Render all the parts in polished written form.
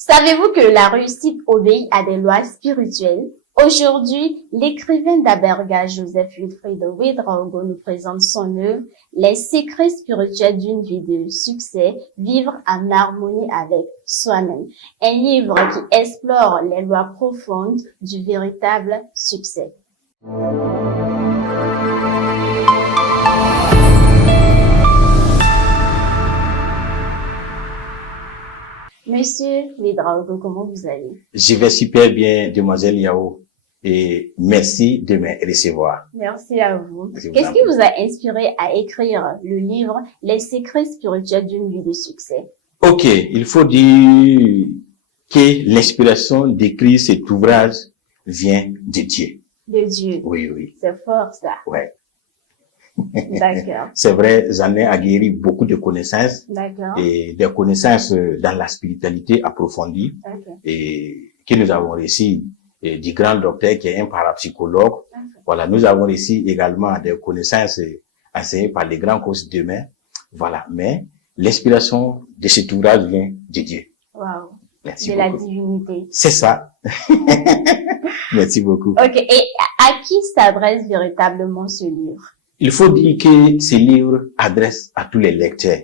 Savez-vous que la réussite obéit à des lois spirituelles? Aujourd'hui, l'écrivain d'Aberga Joseph Wilfried Ouedraogo nous présente son œuvre Les secrets spirituels d'une vie de succès, vivre en harmonie avec soi-même. Un livre qui explore les lois profondes du véritable succès. Monsieur Ouedraogo, comment vous allez? Je vais super bien, demoiselle Yao, et merci de me recevoir. Merci à vous. Qu'est-ce qui vous a inspiré à écrire le livre Les secrets spirituels d'une vie de succès? Ok, il faut dire que l'inspiration d'écrire cet ouvrage vient de Dieu. De Dieu. Oui, oui. C'est fort, ça. Ouais. D'accord. C'est vrai, j'en ai acquis beaucoup de connaissances. D'accord. Et des connaissances dans la spiritualité approfondie. Okay. Et que nous avons reçu du grand docteur qui est un parapsychologue. Okay. Voilà, nous avons reçu également des connaissances enseignées par les grands coachs demain. Voilà, mais l'inspiration de cet ouvrage vient de Dieu. Wow. Merci de beaucoup. La divinité. C'est ça. Merci beaucoup. Ok, et à qui s'adresse véritablement ce livre? Il faut dire que ce livre adresse à tous les lecteurs.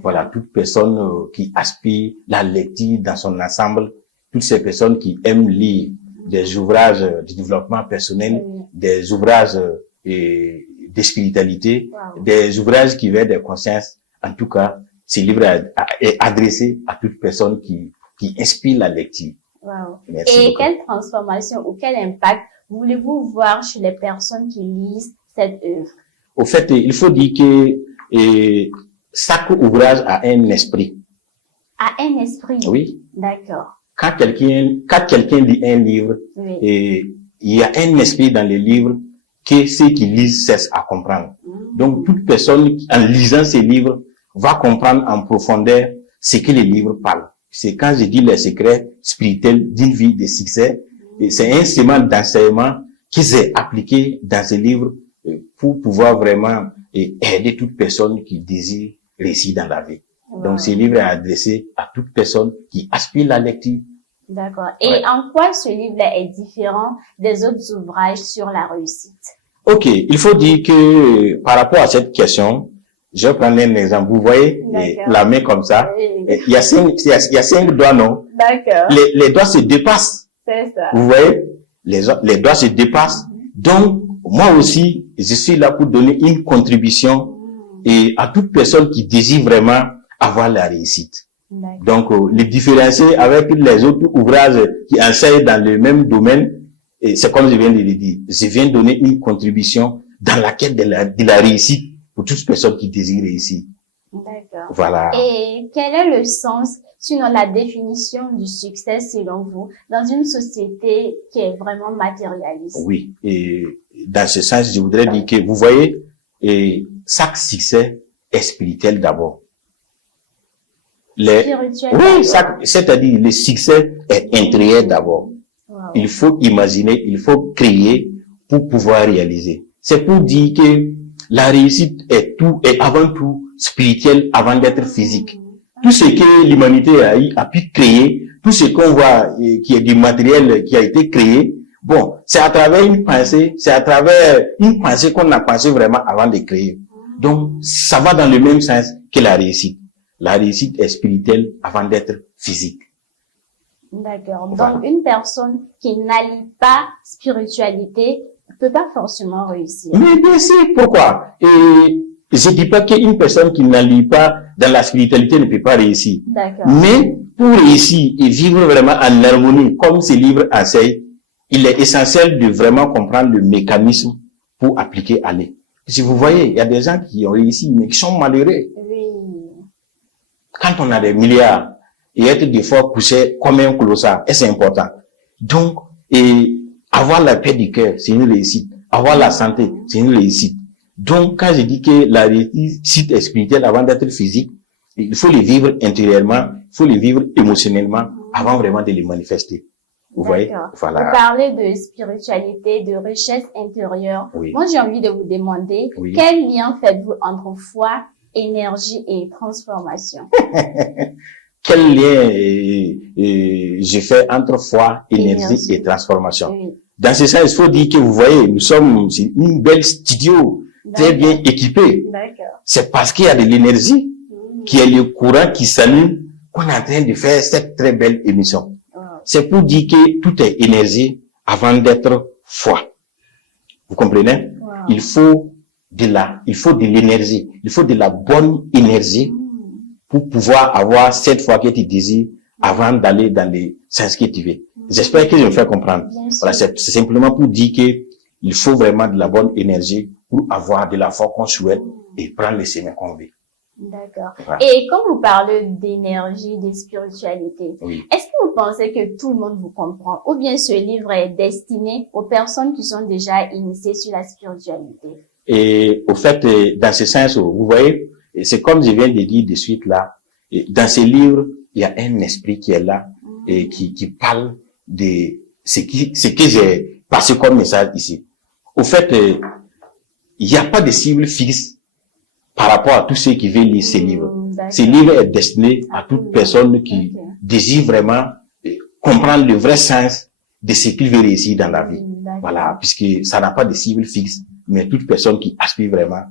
Voilà, toute personne qui aspire la lecture dans son ensemble, toutes ces personnes qui aiment lire des ouvrages de développement personnel, des ouvrages de spiritualité, des ouvrages qui veulent des consciences. En tout cas, ce livre est adressé à toute personne qui inspire la lecture. Wow. Merci Et beaucoup. quelle transformation ou quel impact voulez-vous voir chez les personnes qui lisent cette œuvre? Au fait, il faut dire que chaque ouvrage a un esprit. A un esprit? Oui. D'accord. Quand quelqu'un lit un livre, il y a un esprit dans le livre que ceux qui lisent cessent à comprendre. Donc, toute personne, en lisant ces livres, va comprendre en profondeur ce que les livres parlent. C'est quand je dis les secrets spirituels d'une vie de succès, c'est un sément d'enseignement qui s'est appliqué dans ces livres pour pouvoir vraiment aider toute personne qui désire réussir dans la vie. Donc, ce livre est adressé à toute personne qui aspire la lecture. D'accord. Et en quoi ce livre-là est différent des autres ouvrages sur la réussite? Ok, il faut dire que par rapport à cette question, je vais prendre un exemple. Vous voyez la main comme ça. Il y a cinq doigts, non? D'accord. Les doigts se dépassent. C'est ça. Vous voyez? Les doigts se dépassent. Donc, moi aussi, je suis là pour donner une contribution et à toute personne qui désire vraiment avoir la réussite. Donc, les différencier avec les autres ouvrages qui enseignent dans le même domaine, et c'est comme je viens de le dire, je viens donner une contribution dans la quête de la réussite pour toute personne qui désire réussir. D'accord. Voilà. Et quel est le sens, sinon la définition du succès selon vous, dans une société qui est vraiment matérialiste? Oui. Et dans ce sens, je voudrais dire que, vous voyez, chaque succès est spirituel d'abord. Spirituel. Oui, c'est-à-dire le succès est intérieur d'abord. Wow. Il faut imaginer, il faut créer pour pouvoir réaliser. C'est pour dire que la réussite est avant tout spirituel avant d'être physique. Tout ce que l'humanité a pu créer, tout ce qu'on voit qui est du matériel qui a été créé, bon, c'est à travers une pensée, qu'on a pensé vraiment avant de créer. Donc, ça va dans le même sens que la réussite. La réussite est spirituelle avant d'être physique. D'accord. Voilà. Donc, une personne qui n'allie pas spiritualité ne peut pas forcément réussir. Mais bien sûr, pourquoi? Et je dis pas qu'une personne qui n'allie pas dans la spiritualité ne peut pas réussir. D'accord. Mais pour réussir et vivre vraiment en harmonie, comme ce livre enseigne, il est essentiel de vraiment comprendre le mécanisme pour appliquer à l'être. Si vous voyez, il y a des gens qui ont réussi, mais qui sont malheureux. Oui. Quand on a des milliards, et être des fois poussé comme un colossal, et c'est important. Donc, avoir la paix du cœur, c'est une réussite. Avoir la santé, c'est une réussite. Donc, quand je dis que la réussite est spirituelle avant d'être physique, il faut les vivre intérieurement, il faut les vivre émotionnellement avant vraiment de les manifester. Vous voyez? Voilà. Vous parlez de spiritualité, de richesse intérieure. Oui. Moi, j'ai envie de vous demander, quel lien faites-vous entre foi, énergie et transformation? quel lien je fais entre foi, énergie et transformation. Oui. Dans ce sens, il faut dire que vous voyez, nous sommes une belle studio, très bien équipée. D'accord. C'est parce qu'il y a de l'énergie, qui est le courant qui s'allume, qu'on est en train de faire cette très belle émission. C'est pour dire que tout est énergie avant d'être foi. Vous comprenez? Il faut de l'énergie. Il faut de la bonne énergie pour pouvoir avoir cette foi que tu désires avant d'aller dans les sens que tu veux. J'espère que je me fais comprendre. Voilà, c'est simplement pour dire que il faut vraiment de la bonne énergie pour avoir de la foi qu'on souhaite et prendre le chemin qu'on veut. D'accord. Voilà. Et quand vous parlez d'énergie, de spiritualité, Oui. est-ce que vous pensez que tout le monde vous comprend? Ou bien ce livre est destiné aux personnes qui sont déjà initiées sur la spiritualité? Et au fait, dans ce sens, vous voyez, c'est comme je viens de dire de suite là, dans ce livre, il y a un esprit qui est là et qui parle de ce que j'ai passé comme message ici. Au fait, il n'y a pas de cible fixe par rapport à tous ceux qui veulent lire ces livres. Ce livre est destiné à toute personne qui désire vraiment comprendre le vrai sens de ce qu'il veut réussir dans la vie. Voilà, puisque ça n'a pas de cible fixe, mais toute personne qui aspire vraiment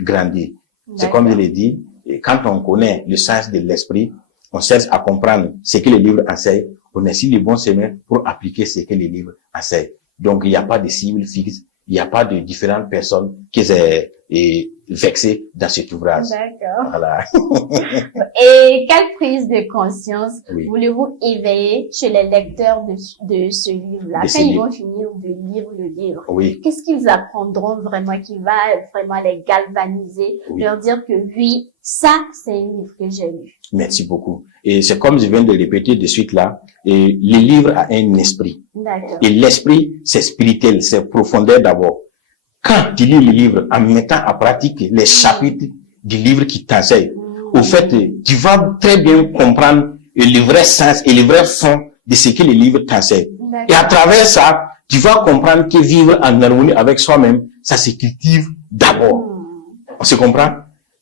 grandir. C'est comme je l'ai dit, quand on connaît le sens de l'esprit, on cherche à comprendre ce que le livre enseigne, on est sur le bon chemin pour appliquer ce que le livre enseigne. Donc, il n'y a pas de cible fixe, il n'y a pas de différentes personnes qui sont vexées dans cet ouvrage. D'accord. Voilà. Et quelle prise de conscience Oui. voulez-vous éveiller chez les lecteurs de ce livre-là? De ce Quand ils livre. vont finir de lire le livre, Oui. qu'est-ce qu'ils apprendront vraiment qui va vraiment les galvaniser, Oui. leur dire que oui, ça, c'est un livre que j'ai lu. Merci beaucoup. Et c'est comme je viens de le répéter de suite là, et le livre a un esprit. D'accord. Et l'esprit, c'est spirituel, c'est profondeur d'abord. Quand tu lis le livre en mettant en pratique les chapitres du livre qui t'enseigne, au fait, tu vas très bien comprendre le vrai sens et le vrai fond de ce que le livre t'enseigne. Et à travers ça, tu vas comprendre que vivre en harmonie avec soi-même, ça se cultive d'abord. On se comprend?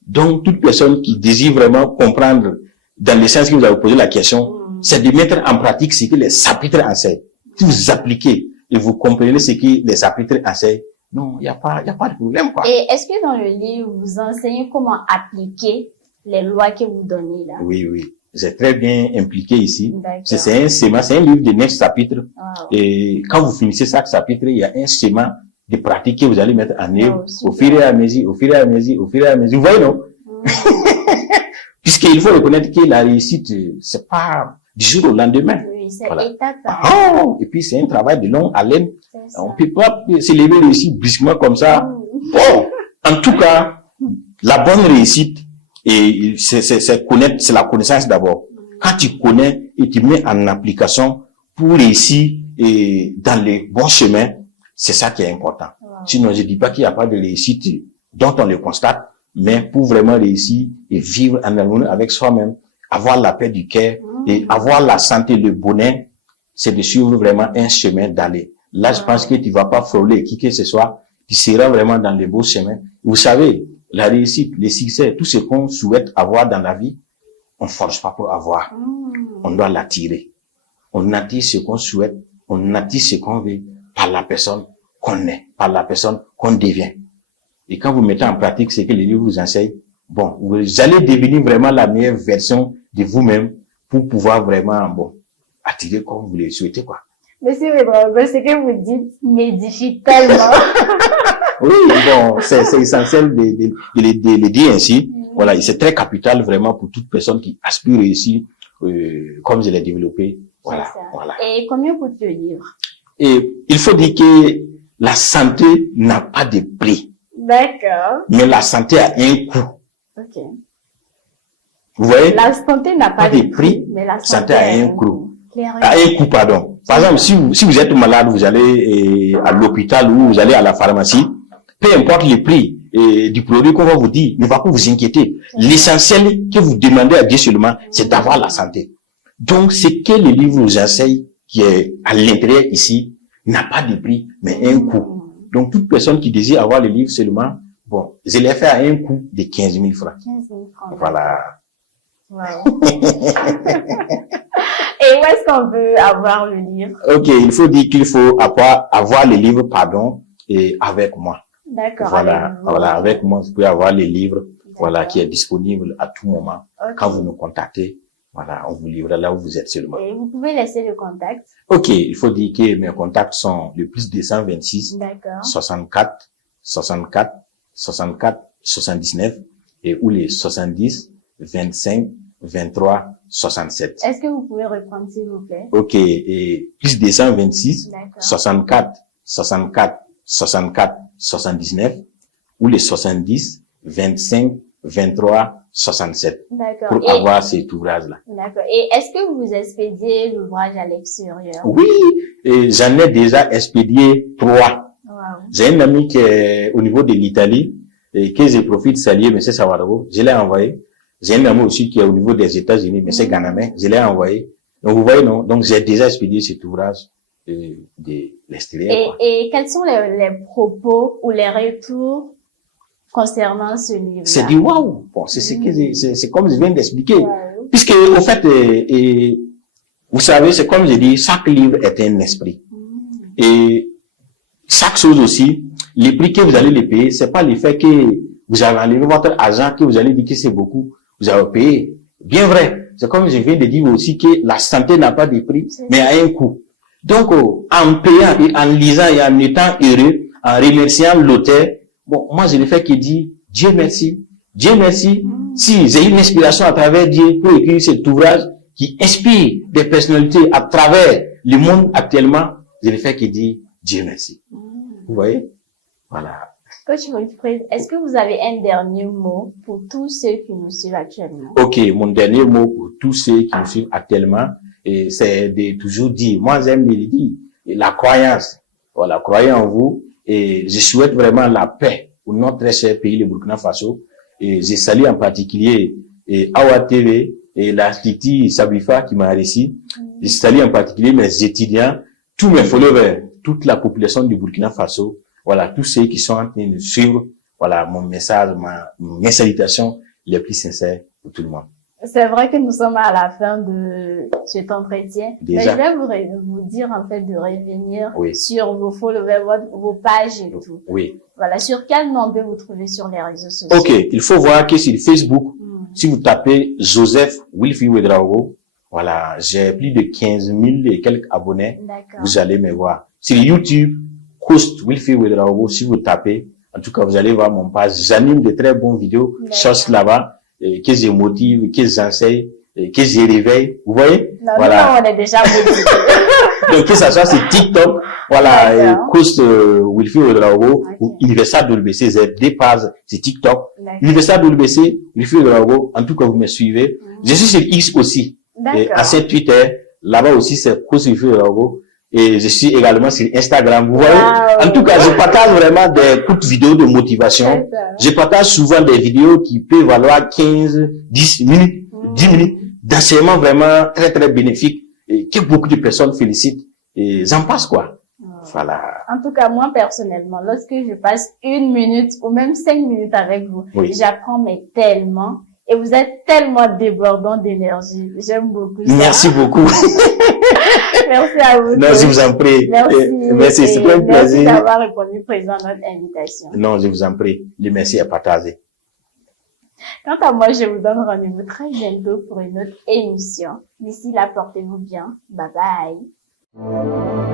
Donc, toute personne qui désire vraiment comprendre dans le sens que vous avez posé la question, c'est de mettre en pratique ce que les chapitres enseignent. Si vous appliquez et vous comprenez ce que les chapitres enseignent, non, il n'y a pas de problème, quoi. Et est-ce que dans le livre, vous enseignez comment appliquer les lois que vous donnez là? Oui, oui. C'est très bien impliqué ici. D'accord. C'est un schéma, c'est un livre de 9 chapitres. Wow. Et quand vous finissez chaque chapitre, il y a un schéma de pratique que vous allez mettre en œuvre super. au fur et à mesure, au fur et à mesure, au fur et à mesure. Vous voyez, non? Puisqu'il faut reconnaître que la réussite, c'est pas du jour au lendemain. Oui, c'est Voilà. étape par étape. Oh, et puis c'est un travail de longue haleine. C'est ça. On peut pas s'élever réussir brusquement comme ça. Bon, en tout cas, la bonne réussite, et c'est connaître, c'est la connaissance d'abord. Quand tu connais et tu mets en application pour réussir et dans les bons chemins, c'est ça qui est important. Sinon, je dis pas qu'il n'y a pas de réussite dont on le constate, mais pour vraiment réussir et vivre en harmonie avec soi-même, avoir la paix du cœur et avoir la santé, le bonheur, c'est de suivre vraiment un chemin d'aller. Là, je pense que tu vas pas frôler qui que ce soit, tu seras vraiment dans le beau chemin. Vous savez, la réussite, le succès, tout ce qu'on souhaite avoir dans la vie, on forge pas pour avoir. On doit l'attirer. On attire ce qu'on souhaite, on attire ce qu'on veut par la personne qu'on est, par la personne qu'on devient. Et quand vous mettez en pratique ce que les livres vous enseignent, bon, vous allez devenir vraiment la meilleure version de vous-même pour pouvoir vraiment, bon, attirer comme vous le souhaitez, quoi. Monsieur Védraogo, ce que vous dites m'édifie tellement. Oui, bon, c'est essentiel de le dire ainsi. Voilà, et c'est très capital vraiment pour toute personne qui aspire ici, comme je l'ai développé. Voilà, voilà. Et combien coûte le livre? Et il faut dire que la santé n'a pas de prix. D'accord. Mais la santé a un coût. Ok. Vous voyez? La santé n'a pas de prix, mais la santé a un coût. Clairement. A un coût, pardon. Par exemple, si vous êtes malade, vous allez à l'hôpital ou vous allez à la pharmacie, peu importe le prix du produit qu'on va vous dire, ne va pas vous inquiéter. L'essentiel que vous demandez à Dieu seulement, c'est d'avoir la santé. Donc, ce que le livre vous enseigne, qui est à l'intérieur ici, n'a pas de prix, mais un coût. Donc, toute personne qui désire avoir le livre seulement, bon, je l'ai fait à un coût de 15 000 francs. 15 000 francs. Voilà. Wow. Et où est-ce qu'on peut avoir le livre? Ok, il faut dire qu'il faut avoir les livres, pardon, et avec moi. D'accord. Voilà, avec moi, vous pouvez avoir les livres, voilà, qui est disponible à tout moment. Okay. Quand vous nous contactez, voilà, on vous livre là où vous êtes seulement. Et vous pouvez laisser le contact. Ok, il faut dire que mes contacts sont le plus 226, 64, 64, 64, 79, et ou les 70, 25, 23, 67. Est-ce que vous pouvez reprendre, s'il vous plaît? Ok, et plus 226, 64, 64, 64, 79, ou les 70, 25, 23, 67. D'accord. Pour avoir cet ouvrage-là. D'accord. Et est-ce que vous expédiez l'ouvrage à l'extérieur? Oui, et j'en ai déjà expédié 3. Wow. J'ai un ami qui est au niveau de l'Italie, et que je profite de saluer, M. Sawarabo, je l'ai envoyé. J'ai un ami aussi qui est au niveau des États-Unis, M. Ganamé, je l'ai envoyé. Donc, vous voyez, non? Donc, j'ai déjà expédié cet ouvrage de l'extérieur. Et quels sont les propos ou les retours concernant ce livre? C'est du waouh! Bon, c'est comme je viens d'expliquer. Wow. Puisque, au fait, vous savez, c'est comme je dis, chaque livre est un esprit. Et chaque chose aussi, les prix que vous allez les payer, c'est pas le fait que vous avez enlevé votre argent, que vous allez dire que c'est beaucoup, vous avez payé. Bien vrai. C'est comme je viens de dire aussi que la santé n'a pas de prix, mais a un coût. Donc, en payant et en lisant et en étant heureux, en remerciant l'auteur, bon, moi, je le fais que dire, Dieu merci. Dieu merci. Si j'ai une inspiration à travers Dieu pour écrire cet ouvrage qui inspire des personnalités à travers le monde actuellement, je le fais que dire, Dieu merci. Vous voyez? Voilà. Coach Wilfried, est-ce que vous avez un dernier mot pour tous ceux qui nous suivent actuellement? Ok, mon dernier mot pour tous ceux qui nous suivent actuellement, c'est de toujours dire, moi j'aime le dire, la croyance. Voilà, croyez en vous, et je souhaite vraiment la paix pour notre très cher pays, le Burkina Faso. Et je salue en particulier Awa TV et la Titi Sabrifa qui m'a réussi. Je salue en particulier mes étudiants, tous mes followers, toute la population du Burkina Faso. Voilà, tous ceux qui sont en train de suivre, voilà, mon message, mes salutations les plus sincères pour tout le monde. C'est vrai que nous sommes à la fin de cet entretien. Déjà. Mais je vais vous dire, en fait, de revenir sur vos followers, vos pages et tout. Oui. Voilà, sur quel nom on peut vous trouver sur les réseaux sociaux? Ok, il faut voir que sur Facebook, si vous tapez Joseph Wilfried Ouedraogo, voilà, j'ai plus de 15 000 et quelques abonnés. Vous allez me voir. Sur YouTube, Coast Wilfried Ouedraogo, si vous tapez, en tout cas, vous allez voir mon page. J'anime de très bonnes vidéos, choses là-bas, que je motive, que j'enseigne, que je réveille. Vous voyez? Non, voilà. Non, on est déjà motivés. Donc, que ça soit sur TikTok, voilà, Coast Wilfried Ouedraogo, ou Universal WBC, j'ai des pages sur TikTok. Universal WBC, Wilfried Ouedraogo, en tout cas, vous me suivez. Je suis sur X aussi. À cette Twitter, là-bas aussi, c'est Coast Wilfried Ouedraogo. Et je suis également sur Instagram. Vous voyez? En tout cas, je partage vraiment des courtes vidéos de motivation. Je partage souvent des vidéos qui peuvent valoir 15, 10 minutes, 10 minutes d'enseignement vraiment très, très bénéfique et que beaucoup de personnes félicitent. Et j'en passe quoi. Voilà. En tout cas, moi, personnellement, lorsque je passe 1 minute ou même 5 minutes avec vous, j'apprends mais tellement. Et vous êtes tellement débordant d'énergie. J'aime beaucoup ça. Merci beaucoup. Merci à vous. Non, je vous en prie. Merci. Merci, c'est un plaisir. Merci d'avoir répondu présent à notre invitation. Non, je vous en prie. Le merci à partager. Quant à moi, je vous donne rendez-vous très bientôt pour une autre émission. D'ici là, portez-vous bien. Bye bye.